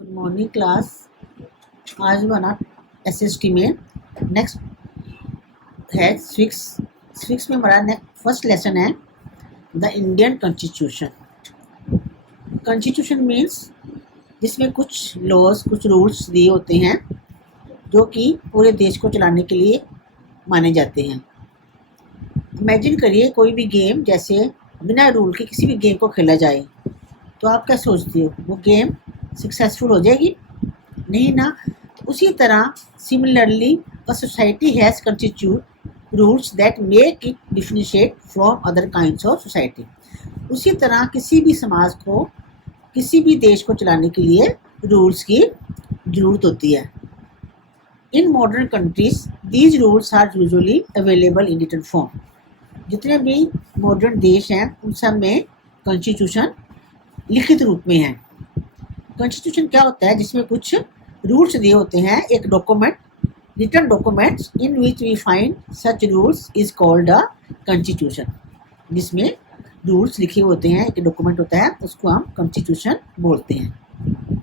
Good morning class. आज हमारा SST में नेक्स्ट है सिक्स में हमारा फर्स्ट लेसन है the Indian constitution. Constitution means जिसमें कुछ लॉज कुछ रूल्स दिए होते हैं जो कि पूरे देश को चलाने के लिए माने जाते हैं। इमेजिन करिए कोई भी गेम जैसे बिना रूल के किसी भी गेम को खेला जाए तो आप क्या सोचते हो, वो गेम सक्सेसफुल हो जाएगी? नहीं ना। उसी तरह similarly a society has constitute rules that make it differentiate from other kinds of society. उसी तरह किसी भी समाज को किसी भी देश को चलाने के लिए रूल्स की ज़रूरत होती है। In modern countries these rules are usually available in written form. जितने भी मॉडर्न देश हैं उन सब में कॉन्स्टिट्यूशन लिखित रूप में है। कॉन्स्टिट्यूशन क्या होता है? जिसमें कुछ रूल्स दिए होते हैं, एक document, written documents in which we find such rules is called a constitution. जिसमें रूल्स लिखे होते हैं, एक डॉक्यूमेंट होता है, उसको हम कॉन्स्टिट्यूशन बोलते हैं।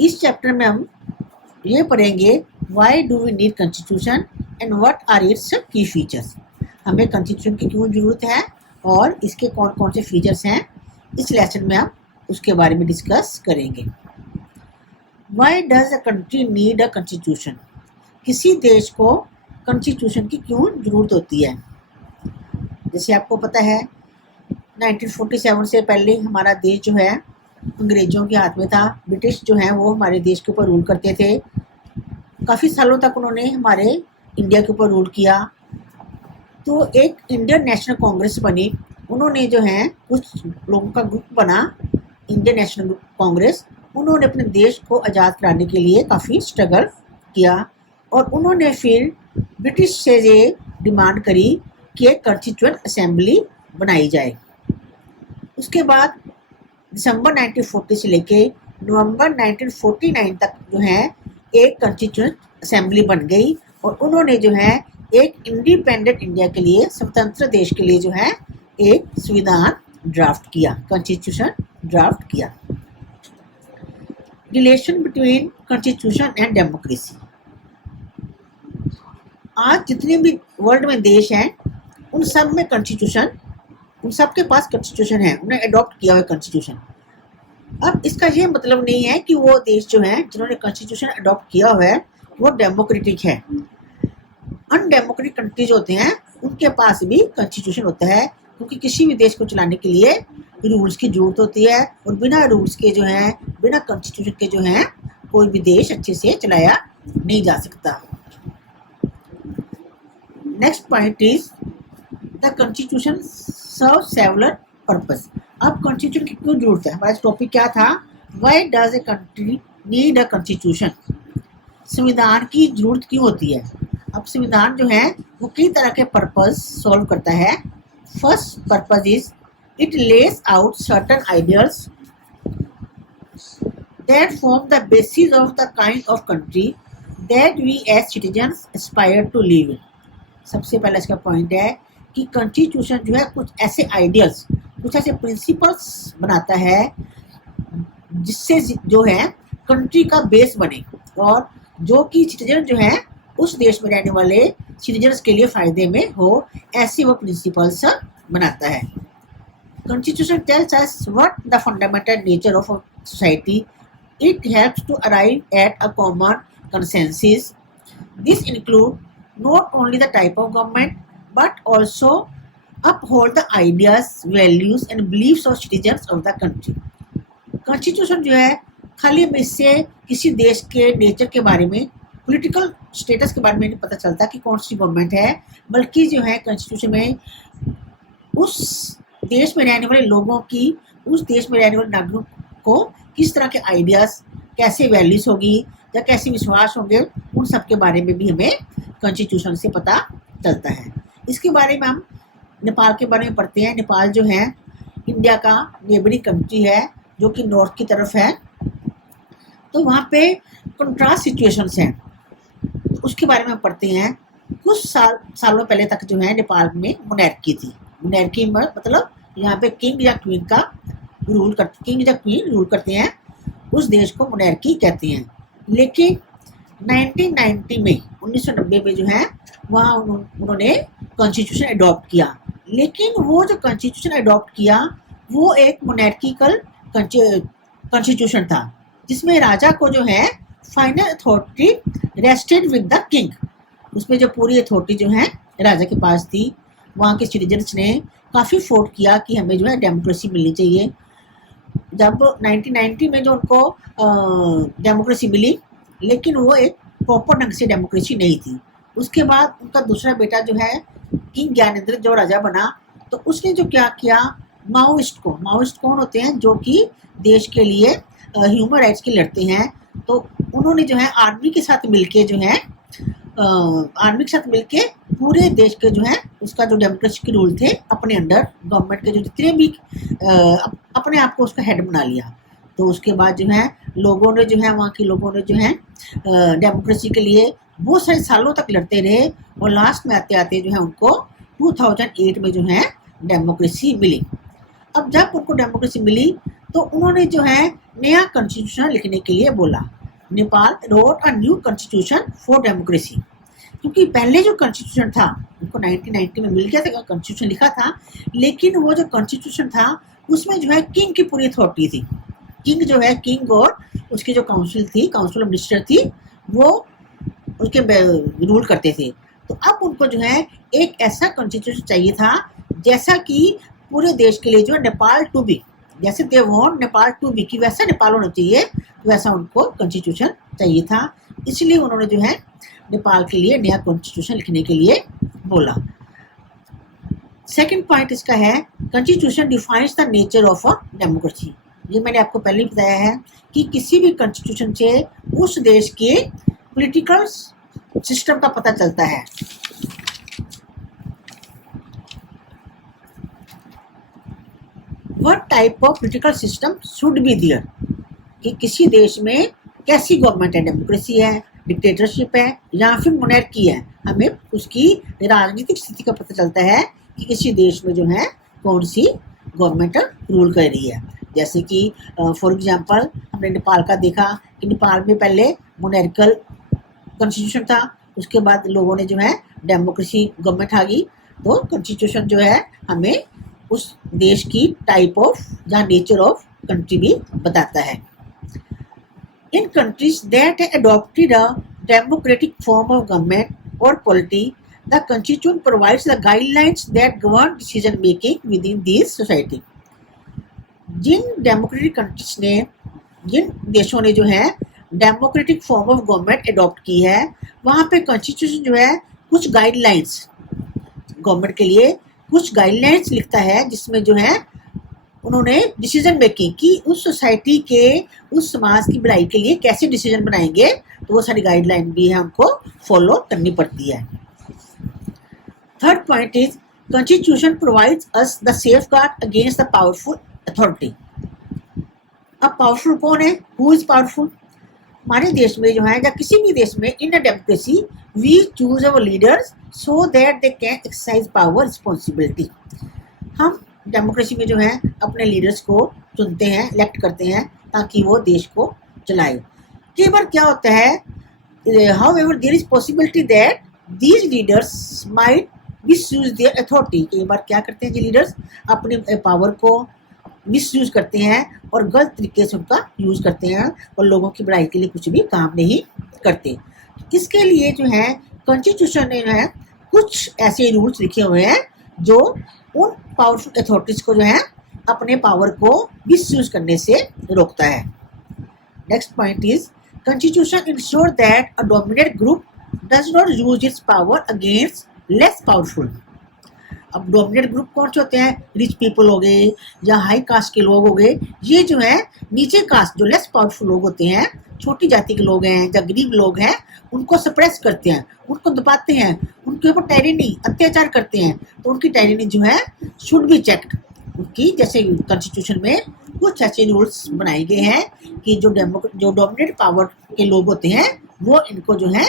इस चैप्टर में हम ये पढ़ेंगे why do we need constitution and what are its key features. हमें कॉन्स्टिट्यूशन की क्यों ज़रूरत है और इसके कौन कौन से फीचर्स हैं, इस लेसन में हम उसके बारे में डिस्कस करेंगे। Why does a country need a constitution? किसी देश को कॉन्स्टिट्यूशन की क्यों ज़रूरत होती है? जैसे आपको पता है 1947 से पहले हमारा देश जो है अंग्रेज़ों के हाथ में था। ब्रिटिश जो है वो हमारे देश के ऊपर रूल करते थे। काफ़ी सालों तक उन्होंने हमारे इंडिया के ऊपर रूल किया। तो एक इंडियन नेशनल कांग्रेस बनी। उन्होंने जो है कुछ लोगों का ग्रुप बना इंडियन नेशनल कांग्रेस। उन्होंने अपने देश को आज़ाद कराने के लिए काफ़ी स्ट्रगल किया और उन्होंने फिर ब्रिटिश से ये डिमांड करी कि एक कॉन्स्टिट्यूएंट असेंबली बनाई जाए। उसके बाद दिसंबर 1940 से लेके नवंबर 1949 तक जो है एक कॉन्स्टिट्यूएंट असेंबली बन गई और उन्होंने जो है एक इंडिपेंडेंट इंडिया के लिए, स्वतंत्र देश के लिए जो है एक संविधान ड्राफ्ट किया, कॉन्स्टिट्यूशन ड्राफ्ट किया। Relation between constitution and democracy. आज जितने भी वर्ल्ड में देश हैं उन सब में कॉन्स्टिट्यूशन, उन सब के पास कॉन्स्टिट्यूशन है, उन्हें अडॉप्ट किया हुआ कॉन्स्टिट्यूशन। अब इसका ये मतलब नहीं है कि वो देश जो है जिन्होंने कॉन्स्टिट्यूशन अडॉप्ट किया हुआ है वो डेमोक्रेटिक है। अनडेमोक्रेटिक कंट्रीज होते हैं उनके पास भी कॉन्स्टिट्यूशन होता है, क्योंकि किसी भी देश को चलाने के लिए रूल्स की जरूरत होती है और बिना रूल्स के जो है, बिना कॉन्स्टिट्यूशन के जो है कोई भी देश अच्छे से चलाया नहीं जा सकता। Next point is the constitution serve several purpose. अब कॉन्स्टिट्यूशन की क्यों जरूरत है? हमारा टॉपिक क्या था? Why does a country need a constitution? संविधान की जरूरत क्यों होती है? अब संविधान जो है वो कई तरह के पर्पस सॉल्व करता है। First purpose is it lays out certain ideals that form the basis of the kind of country that we as citizens aspire to live in. सबसे पहला इसका पॉइंट है कि कॉन्स्टिट्यूशन जो है कुछ ऐसे आइडियल्स, कुछ ऐसे प्रिंसिपल्स बनाता है जिससे जो है कंट्री का बेस बने और जो कि सिटीजन जो है उस देश में रहने वाले सिटीजन्स के लिए फ़ायदे में हो, ऐसे वो प्रिंसिपल्स बनाता है। Constitution tells us what the fundamental nature of a society. It helps to arrive at a common consensus. This include not only the type of government but also uphold the ideas, values and beliefs of citizens of the country. Constitution जो है खाली हमें इससे किसी देश के nature के बारे में, पॉलिटिकल स्टेटस के बारे में नहीं पता चलता कि कौन सी गवर्नमेंट है, बल्कि जो है कॉन्स्टिट्यूशन में उस देश में रहने वाले लोगों की, उस देश में रहने वाले नागरिकों को किस तरह के आइडियाज़, कैसे वैल्यूज होगी या कैसे विश्वास होंगे, उन सब के बारे में भी हमें कॉन्स्टिट्यूशन से पता चलता है। इसके बारे में हम नेपाल के बारे में पढ़ते हैं। नेपाल जो है इंडिया का नेबरिंग कंट्री है जो कि नॉर्थ की तरफ है। तो वहाँ पे कंट्रास्ट सिचुएशंस हैं, उसके बारे में पढ़ते हैं। कुछ सालों पहले तक जो है नेपाल में मोनार्की थी। मोनार्की मतलब यहाँ पे किंग या क्वीन का रूल करते, किंग या क्वीन रूल करते हैं उस देश को मोनार्की कहते हैं। लेकिन 1990 में 1990 में जो है वहाँ उन्होंने कॉन्स्टिट्यूशन अडॉप्ट किया। लेकिन वो जो कॉन्स्टिट्यूशन अडॉप्ट किया वो एक मोनार्किकल कॉन्स्टिट्यूशन था, जिसमें राजा को जो है final authority rested with the king. उसमें जो पूरी अथॉरिटी जो है राजा के पास थी। वहाँ के सिटीजन्स ने काफ़ी फोर्ट किया कि हमें जो है डेमोक्रेसी मिलनी चाहिए। जब 1990 में जो उनको डेमोक्रेसी मिली, लेकिन वो एक प्रॉपर ढंग से डेमोक्रेसी नहीं थी। उसके बाद उनका दूसरा बेटा जो है किंग ज्ञानेंद्र जो राजा बना, तो उसने जो क्या किया, माओइस्ट कौन होते हैं, जो कि देश के लिए ह्यूमन राइट्स के लड़ते हैं, तो उन्होंने जो है आर्मी के साथ मिलके जो है पूरे देश के जो है उसका जो डेमोक्रेसी के रूल थे अपने अंडर, गवर्नमेंट के जो जितने भी अपने आप को उसका हेड बना लिया। तो उसके बाद जो है लोगों ने जो है वहाँ के लोगों ने जो है डेमोक्रेसी के लिए बहुत सारे सालों तक लड़ते रहे, और लास्ट में आते आते जो है उनको 2008 में जो है डेमोक्रेसी मिली। अब जब उनको डेमोक्रेसी मिली तो उन्होंने जो है नया कॉन्स्टिट्यूशन लिखने के लिए बोला। Nepal wrote a new constitution for democracy, क्योंकि पहले जो कॉन्स्टिट्यूशन था उनको 1990 में मिल गया था, कॉन्स्टिट्यूशन लिखा था, लेकिन वो जो कॉन्स्टिट्यूशन था उसमें जो है किंग की पूरी अथॉरिटी थी। किंग जो है किंग और उसकी जो काउंसिल ऑफ मिनिस्टर थी वो उसके रूल करते थे। तो अब उनको जो है एक ऐसा कॉन्स्टिट्यूशन चाहिए था जैसा कि पूरे देश के लिए जो है नेपाल टू बी, जैसे they want Nepal to be कि वैसा नेपाल होना चाहिए, वैसा उनको कॉन्स्टिट्यूशन चाहिए था। इसलिए उन्होंने जो है नेपाल के लिए नया कॉन्स्टिट्यूशन लिखने के लिए बोला। सेकंड पॉइंट इसका है constitution defines the nature of a democracy. ये मैंने आपको पहले ही बताया है कि किसी भी कॉन्स्टिट्यूशन से उस देश के पॉलिटिकल सिस्टम का पता चलता है। What type of political system should be there, कि किसी देश में कैसी गवर्नमेंट है, डेमोक्रेसी है, डिक्टेटरशिप है या फिर मोनार्की है। हमें उसकी राजनीतिक स्थिति का पता चलता है कि किसी देश में जो है कौन सी गवर्नमेंट रूल कर रही है। जैसे कि फॉर एग्जांपल हमने नेपाल का देखा कि नेपाल में पहले मोनार्कल कॉन्स्टिट्यूशन था, उसके बाद लोगों ने जो है डेमोक्रेसी गवर्नमेंट आ गई। तो कॉन्स्टिट्यूशन जो है हमें उस देश की टाइप ऑफ या नेचर ऑफ कंट्री भी बताता है। In countries that adopted a democratic form of government or polity, the constitution provides the guidelines that govern decision making within this society. जिन डेमोक्रेटिक कंट्रीज ने, जिन देशों ने जो है democratic form of government adopt की है, वहाँ पे कॉन्स्टिट्यूशन जो है कुछ गाइडलाइंस गवर्नमेंट के लिए कुछ गाइडलाइंस लिखता है, जिसमें जो है उन्होंने डिसीजन मेकिंग की उस सोसाइटी के, उस समाज की भलाई के लिए कैसे डिसीजन बनाएंगे, तो वो सारी गाइडलाइन भी है उनको फॉलो करनी पड़ती है। Third point is constitution provides us the safeguard against the powerful authority. अब पावरफुल कौन है, हु इज पावरफुल? हमारे देश में जो है या किसी भी देश में in a democracy we choose our leaders so that they can exercise power responsibility. हम डेमोक्रेसी में जो है अपने लीडर्स को चुनते हैं, इलेक्ट करते हैं ताकि वो देश को चलाए। कई बार क्या होता है, however there is possibility that these leaders might misuse their authority. कई बार क्या करते हैं जी लीडर्स अपने पावर को मिसयूज करते हैं और गलत तरीके से उनका यूज करते हैं और लोगों की भलाई के लिए कुछ भी काम नहीं करते। इसके लिए जो है कॉन्स्टिट्यूशन ने जो है कुछ ऐसे रूल्स लिखे हुए हैं जो उन पावरफुल अथॉरिटीज को जो है अपने पावर को मिसयूज करने से रोकता है। Next point is constitution ensure that a dominant group does not use it's power against less powerful. अब डोमिनेंट ग्रुप कौन से होते हैं, रिच पीपल हो गए या हाई कास्ट के लोग हो गए। ये जो है नीचे कास्ट जो लेस पावरफुल लोग होते हैं, छोटी जाति के लोग हैं या गरीब लोग हैं, उनको सप्रेस करते हैं, उनको दबाते हैं, उनके ऊपर टायरेनी अत्याचार करते हैं। तो उनकी टायरेनी जो है शुड बी चेक्ड। उनकी जैसे कॉन्स्टिट्यूशन में कुछ ऐसे रूल्स बनाए गए हैं कि जो डोमिनेट पावर के लोग होते हैं वो इनको जो है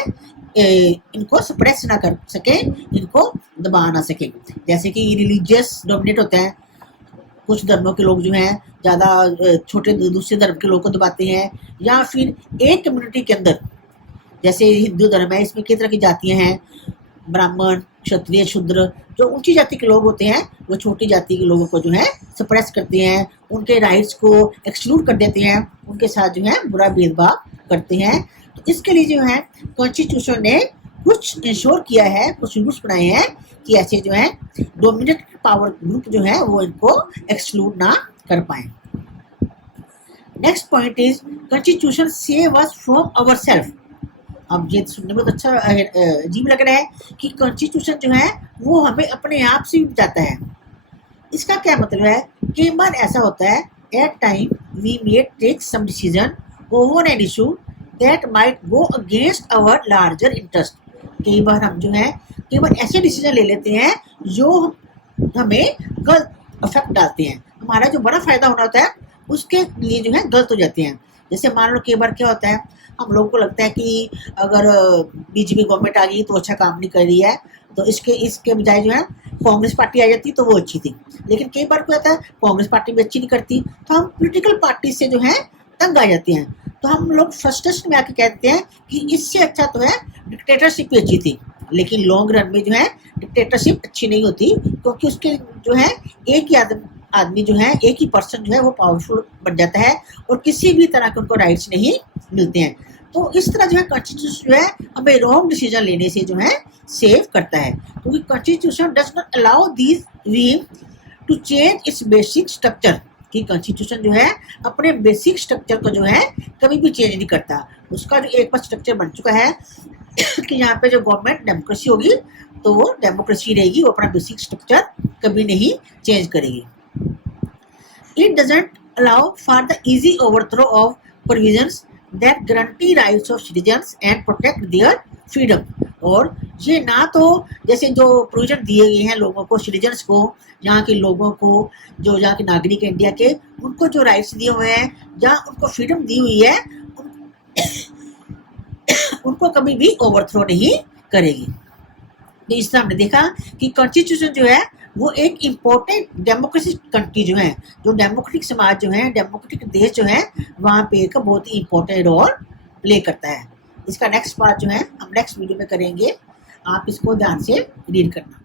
इनको सप्रेस ना कर सके, इनको दबा ना सके। जैसे कि रिलीजियस डोमिनेट होता है, कुछ धर्मों के लोग जो हैं ज़्यादा छोटे दूसरे धर्म के लोग को दबाते हैं, या फिर एक कम्युनिटी के अंदर, जैसे हिंदू धर्म है, इसमें कई तरह की जातियाँ हैं, ब्राह्मण, क्षत्रिय, शूद्र। जो ऊंची जाति के लोग होते हैं वो छोटी जाति के लोगों को जो है सप्रेस करते हैं, उनके राइट्स को एक्सक्लूड कर देते हैं, उनके साथ जो है बुरा भेदभाव करते हैं। तो इसके लिए जो है कॉन्स्टिट्यूशन ने कुछ इंश्योर किया है, कुछ रूल्स बनाए हैं कि ऐसे जो है डोमिनेट पावर ग्रुप जो है वो इनको एक्सक्लूड ना कर पाए। Next point is constitution save us from our self. अब ये सुनने में तो अच्छा अजीब लग रहा है कि कॉन्स्टिट्यूशन जो है वो हमें अपने आप से भी बचाता है। इसका क्या मतलब है? कई बार ऐसा होता है, at time we may take some decision over an issue that might go against our larger interest. कई बार हम जो है ऐसे डिसीजन ले लेते हैं जो हमें गलत इफेक्ट डालते हैं, हमारा जो बड़ा फायदा होना होता है उसके लिए जो है गलत हो जाते हैं। जैसे मान लो कई बार क्या होता है, हम लोगों को लगता है कि अगर बीजेपी गवर्नमेंट आ गई तो अच्छा काम नहीं कर रही है, तो इसके बजाय जो है कांग्रेस पार्टी आ जाती तो वो अच्छी थी। लेकिन कई बार क्या होता है, कांग्रेस पार्टी भी अच्छी नहीं करती तो हम पॉलिटिकल पार्टी से जो है तंग आ जाते हैं, तो हम लोग फ्रस्ट्रेशन में आके कहते हैं कि इससे अच्छा तो है डिक्टेटरशिप ही अच्छी थी। लेकिन लॉन्ग रन में जो है डिक्टेटरशिप अच्छी नहीं होती, क्योंकि उसके जो है एक ही आदमी जो है, एक ही पर्सन जो है वो पावरफुल बन जाता है और किसी भी तरह के उनको राइट्स नहीं मिलते हैं। तो इस तरह जो है कॉन्स्टिट्यूशन जो है हमें रॉन्ग डिसीजन लेने से जो है सेव करता है, क्योंकि constitution does not allow these we to change its basic structure. कि कॉन्स्टिट्यूशन जो है अपने बेसिक स्ट्रक्चर को जो है कभी भी चेंज नहीं करता। उसका जो एक बार स्ट्रक्चर बन चुका है कि यहाँ पे जो गवर्नमेंट डेमोक्रेसी होगी तो वो डेमोक्रेसी रहेगी, वो अपना बेसिक स्ट्रक्चर कभी नहीं चेंज करेगी। It doesn't allow for the easy overthrow of provisions that guarantee rights of citizens and protect their freedom। और ये ना तो जैसे जो प्रोविजन दिए गए हैं लोगों को, सिटीजन्स को, यहाँ के लोगों को, जो यहाँ के नागरिक इंडिया के, उनको जो राइट्स दिए हुए हैं, जहाँ उनको फ्रीडम दी हुई है, उनको कभी भी ओवरथ्रो नहीं करेगी। तो इस तरह हमने देखा कि कॉन्स्टिट्यूशन जो है वो एक इम्पोर्टेंट डेमोक्रेटिक कंट्री जो है, जो डेमोक्रेटिक समाज जो है, डेमोक्रेटिक देश जो है, वहाँ पे एक बहुत ही इम्पोर्टेंट रोल प्ले करता है। इसका नेक्स्ट पार्ट जो है हम नेक्स्ट वीडियो में करेंगे, आप इसको ध्यान से रीड करना।